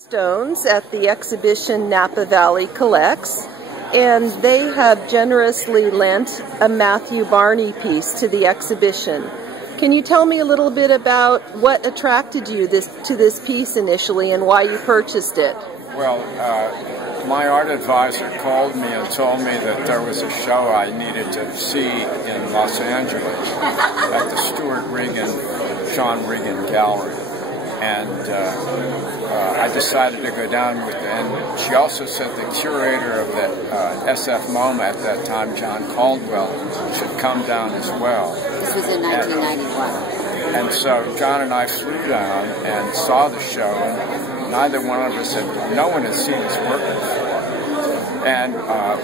Stones at the exhibition Napa Valley Collects, and they have generously lent a Matthew Barney piece to the exhibition. Can you tell me a little bit about what attracted you to this piece initially and why you purchased it? Well, my art advisor called me and told me that there was a show I needed to see in Los Angeles at the Sean Regan Gallery. And I decided to go down with it. And she also said the curator of the SFMOMA at that time, John Caldwell, should come down as well. This was in 1991. And so John and I flew down and saw the show, and neither one of us no one had seen his work before. And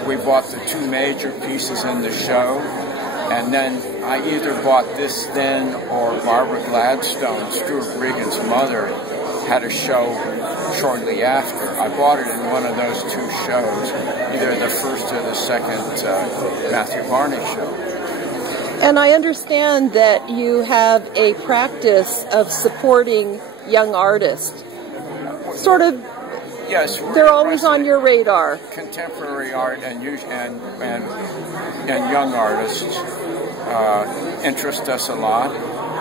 we bought the two major pieces in the show. And then I either bought this then or Barbara Gladstone, Stuart Regan's mother, had a show shortly after. I bought it in one of those two shows, either the first or the second Matthew Barney show. And I understand that you have a practice of supporting young artists. Sort of, yes, they're always on your radar. Contemporary art and young artists interest us a lot.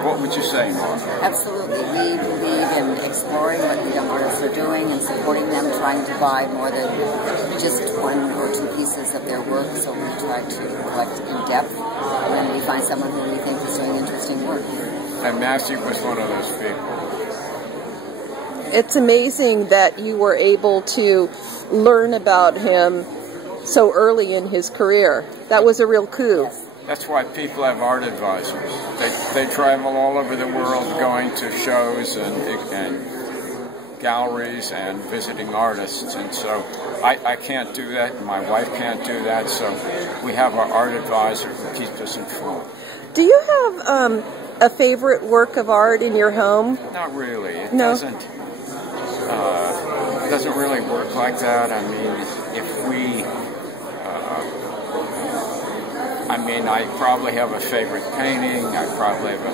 What would you say, Nora? Absolutely. We believe in exploring what the young artists are doing and supporting them, trying to buy more than just one or two pieces of their work. So we try to collect in depth when we find someone who we think is doing interesting work. And Matthew was one of those people. It's amazing that you were able to learn about him so early in his career. That was a real coup. Yes. That's why people have art advisors. They travel all over the world going to shows and galleries and visiting artists. And so I can't do that, and my wife can't do that, so we have our art advisor who keeps us informed. Do you have a favorite work of art in your home? Not really. It doesn't really work like that. I mean, I probably have a favorite painting, I probably have a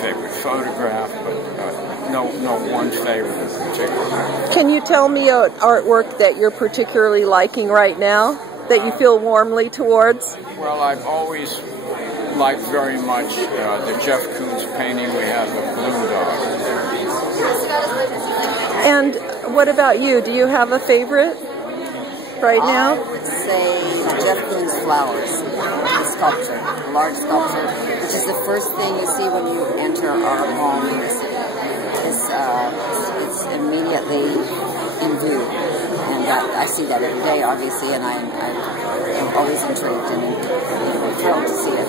favorite photograph, but no one favorite in particular. Can you tell me an artwork that you're particularly liking right now, that you feel warmly towards? Well, I've always liked very much the Jeff Koons painting we have of Blue Dog. And what about you? Do you have a favorite right now? I would say Jeff Koons Flowers, the sculpture, a large sculpture, which is the first thing you see when you enter our home in the city. It's immediately in view, and I see that every day, obviously, and I'm always intrigued and thrilled to see it.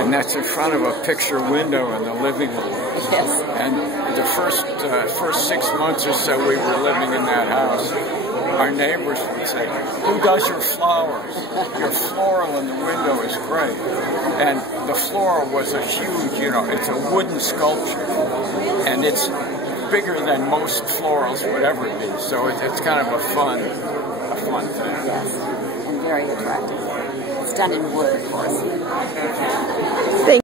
And that's in front of a picture window in the living room. Yes. And the first 6 months or so we were living in that house, our neighbors would say, "Who does your flowers? Your floral in the window is great." And the floral was a huge, it's a wooden sculpture, and it's bigger than most florals would ever be. So it's kind of a fun thing. Yes, and very attractive. It's done in wood, of course. Thank